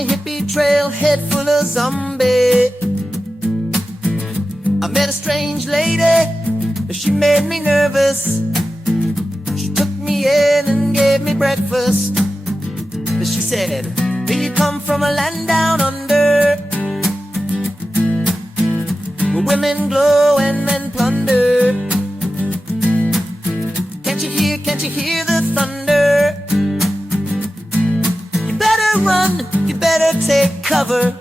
a hippie trail, head full of zombie. I met a strange lady, she made me nervous. She took me in and gave me breakfast. She said, do you come from a land down under, where women glow and men plunder? Can't you hear the thunder? You better run, you better take cover.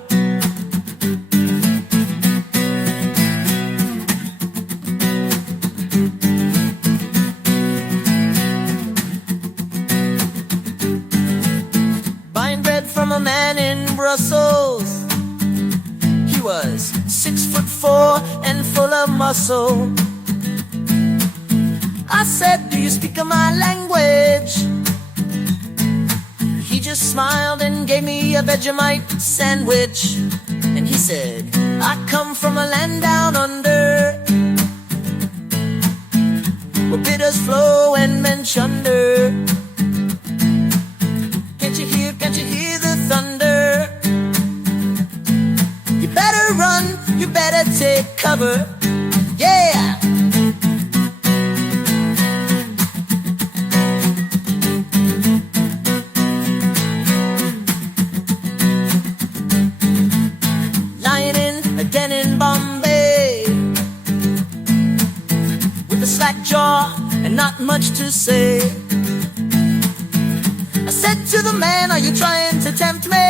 Buying bread from a man in Brussels. He was 6'4" and full of muscle. I said, do you speak my language? He just smiled and gave me a Vegemite sandwich. And he said, I come from a land down under, where bitters flow and men chunder. Can't you hear the thunder? You better run, you better take cover. Yeah! Den in Bombay, with a slack jaw and not much to say. I said to the man, are you trying to tempt me?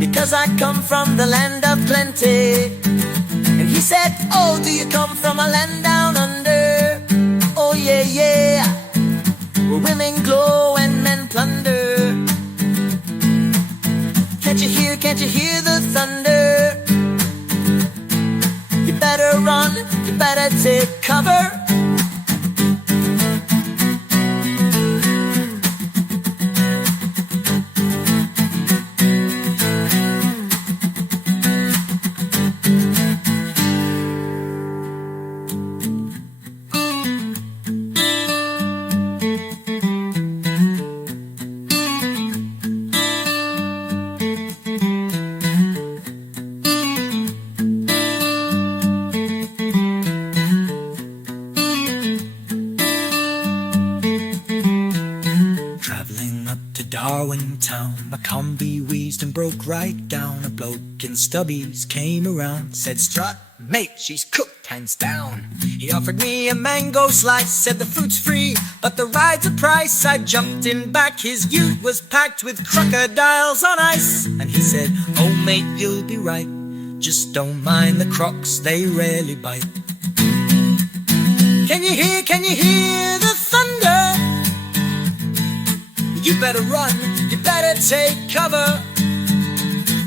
Because I come from the land of plenty. And he said, oh, do you come from a land down under? Oh yeah, yeah, where women glow and men plunder. Can't you hear the thunder? You better run, you better take cover. Darwin town, my combi wheezed and broke right down. A bloke in stubbies came around, said, strut, mate, she's cooked, hands down. He offered me a mango slice, said the fruit's free, but the ride's a price. I jumped in back, his ute was packed with crocodiles on ice. And he said, oh mate, you'll be right, just don't mind the crocs, they rarely bite. Can you hear the thunder? You better run, you better take cover.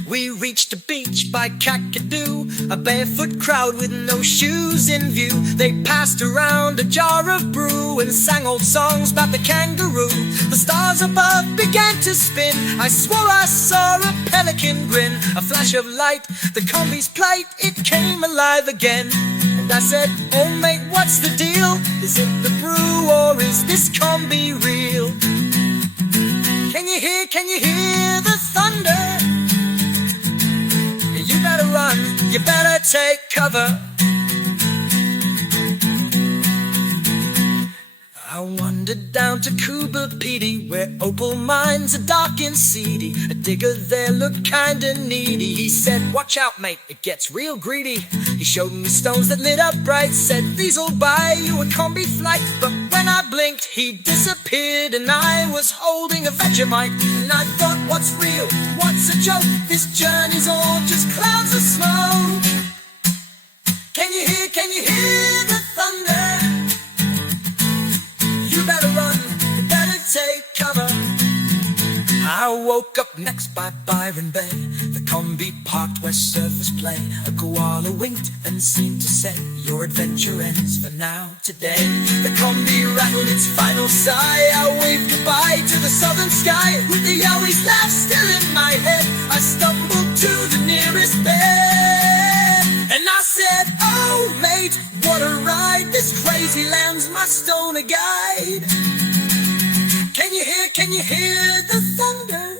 We reached a beach by Kakadu, a barefoot crowd with no shoes in view. They passed around a jar of brew and sang old songs about the kangaroo. The stars above began to spin, I swore I saw a pelican grin. A flash of light, the combi's plight, it came alive again. And I said, oh mate, what's the deal? Is it the brew or is this combi real? Can you hear the thunder? You better run, you better take cover. I wandered down to Cuba Pedy, where opal mines are dark and seedy. A digger there looked kinda needy. He said, watch out mate, it gets real greedy. He showed me stones that lit up bright, said these'll buy you a combi flight. But when I blinked, he disappeared and I was holding a Vegemite. And I thought, what's real, what's a joke? This journey's all just clouds of smoke. Can you hear the thunder? You better run, you better take cover. I woke up next by Byron Bay. The combi parked where surfers play. A koala winked and seemed to say, your adventure ends for now, today. The combi rattled its final sigh. I waved goodbye to the southern sky. With the always laugh still in my head, I stumbled to the nearest bed. And I said, oh mate, what a ride. This crazy land's my stoner guide. Can you hear the thunder?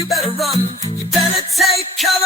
you better run, you better take cover.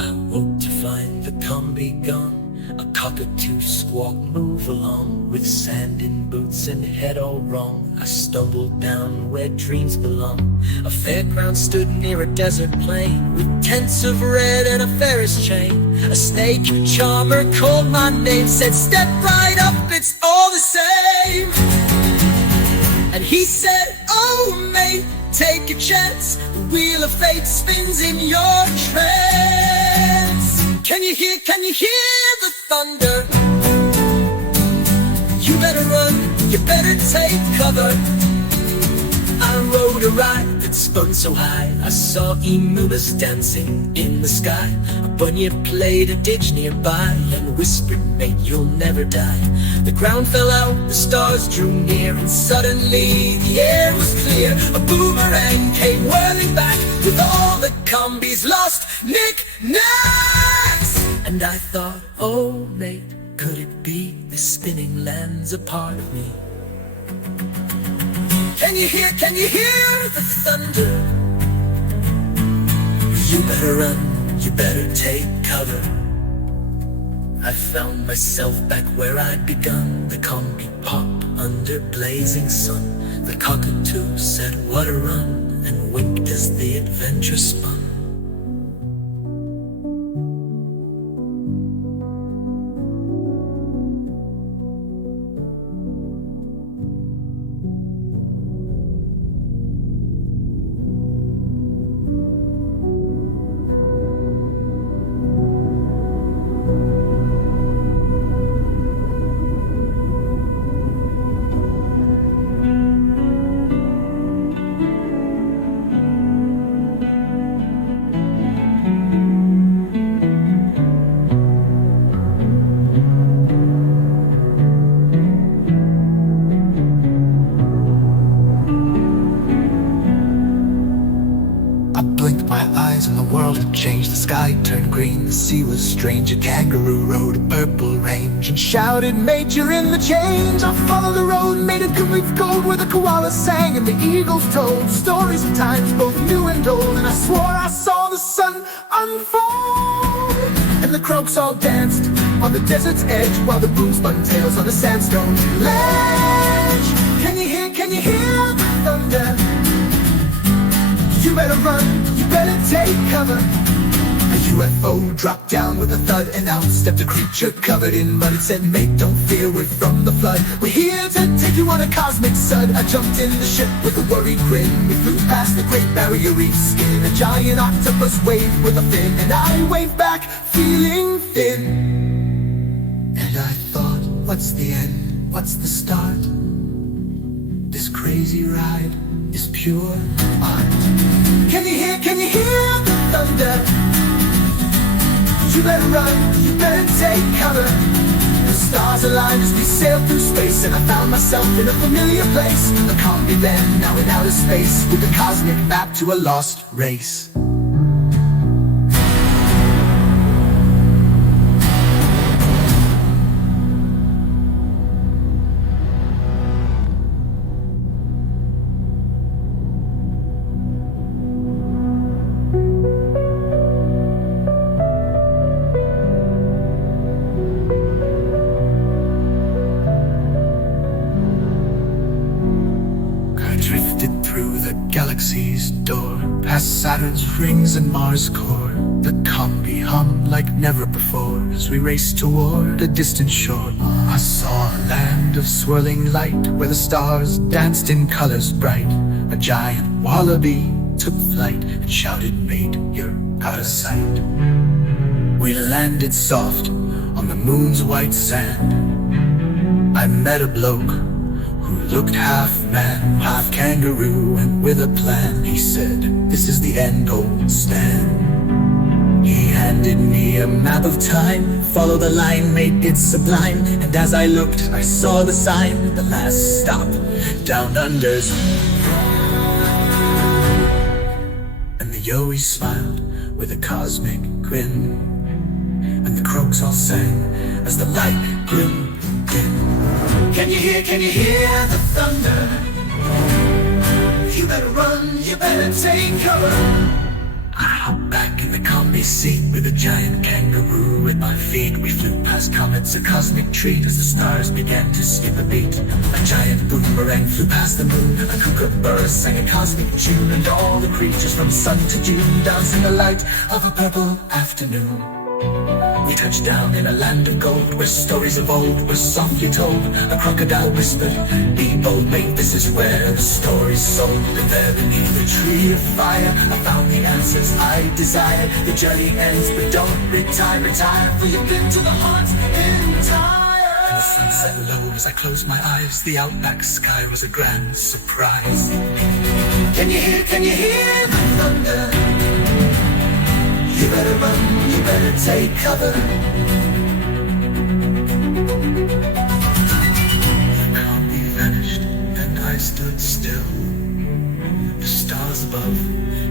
I woke to find the combi gone, a cockatoo squawk move along, with sand in boots and head all wrong. I stumbled down where dreams belong. A fairground stood near a desert plain, with tents of red and a Ferris chain. A snake charmer called my name, said step right up, it's all the same. And he said, oh mate, take a chance, the wheel of fate spins in your trance. Can you hear the thunder? You better run, you better take cover. I rode a ride that spun so high, I saw emus dancing in the sky. A bunyip played a ditch nearby and whispered, mate, you'll never die. The ground fell out, the stars drew near, and suddenly the air was clear. A boomerang came whirling back with all the combi's lost knick-knacks. And I thought, oh mate, could it be this spinning land's a part of me? Can you hear the thunder? You better run, you better take cover. I found myself back where I'd begun, the combi pop under blazing sun. The cockatoo said, what a run, and winked as the adventure spun. And the world had changed, the sky turned green, the sea was strange. A kangaroo rode a purple range and shouted, mate, you're in the change. I followed the road, made it good with gold, where the koalas sang and the eagles told stories of times both new and old. And I swore I saw the sun unfold, and the croaks all danced on the desert's edge, while the moon spun tails on the sandstone ledge. Can you hear the thunder? You better run, you better take cover. A UFO dropped down with a thud, and out stepped a creature covered in mud. It said, mate, don't fear, we're from the flood. We're here to take you on a cosmic sud. I jumped in the ship with a worried grin. We flew past the Great Barrier Reef, skinned a giant octopus waved with a fin, and I waved back, feeling thin. And I thought, what's the end? What's the start? This crazy ride is pure art. Can you hear the thunder? You better run, you better take cover. The stars aligned as we sailed through space, and I found myself in a familiar place. A combi land, now in outer space, with a cosmic map to a lost race. Drifted through the galaxy's door, past Saturn's rings and Mars' core. The combi hummed like never before as we raced toward a distant shore. I saw a land of swirling light, where the stars danced in colors bright. A giant wallaby took flight and shouted, mate, you're out of sight. We landed soft on the moon's white sand. I met a bloke who looked half man, half kangaroo, and with a plan he said, "This is the end, old Stan." He handed me a map of time, follow the line, made it sublime. And as I looked, I saw the sign, the last stop, down under's. And the Yowie smiled with a cosmic grin, and the croaks all sang as the light grew dim. Can you hear the thunder? You better run, you better take cover. I hopped back in the combi seat with a giant kangaroo at my feet. We flew past comets, a cosmic treat, as the stars began to skip a beat. A giant boomerang flew past the moon, a kookaburra sang a cosmic tune, and all the creatures from sun to June danced in the light of a purple afternoon. We touched down in a land of gold, where stories of old were softly told. A crocodile whispered, "Be bold, mate, this is where the story's sold." And there beneath the tree of fire, I found the answers I desired. The journey ends, but don't retire, retire, for you've been to the heart's entire. And the sun set low as I closed my eyes. The outback sky was a grand surprise. Can you hear the thunder? You better run, you better take cover. The combi vanished and I stood still. The stars above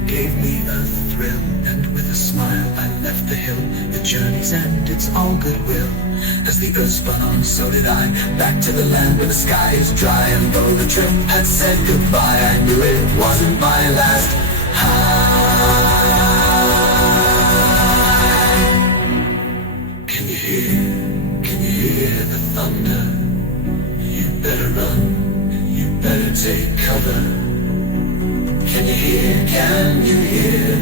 gave me a thrill, and with a smile I left the hill. The journey's end, it's all goodwill. As the earth spun on, so did I, back to the land where the sky is dry. And though the trip had said goodbye, I knew it wasn't my last high. Can you hear the thunder? You better run, you better take cover. Can you hear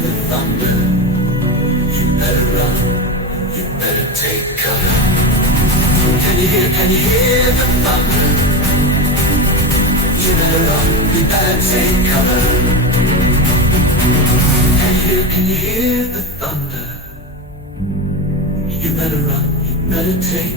the thunder? You better run, you better take cover. Can you hear the thunder? You better run, you better take cover. Can you hear the thunder? You better run, you better take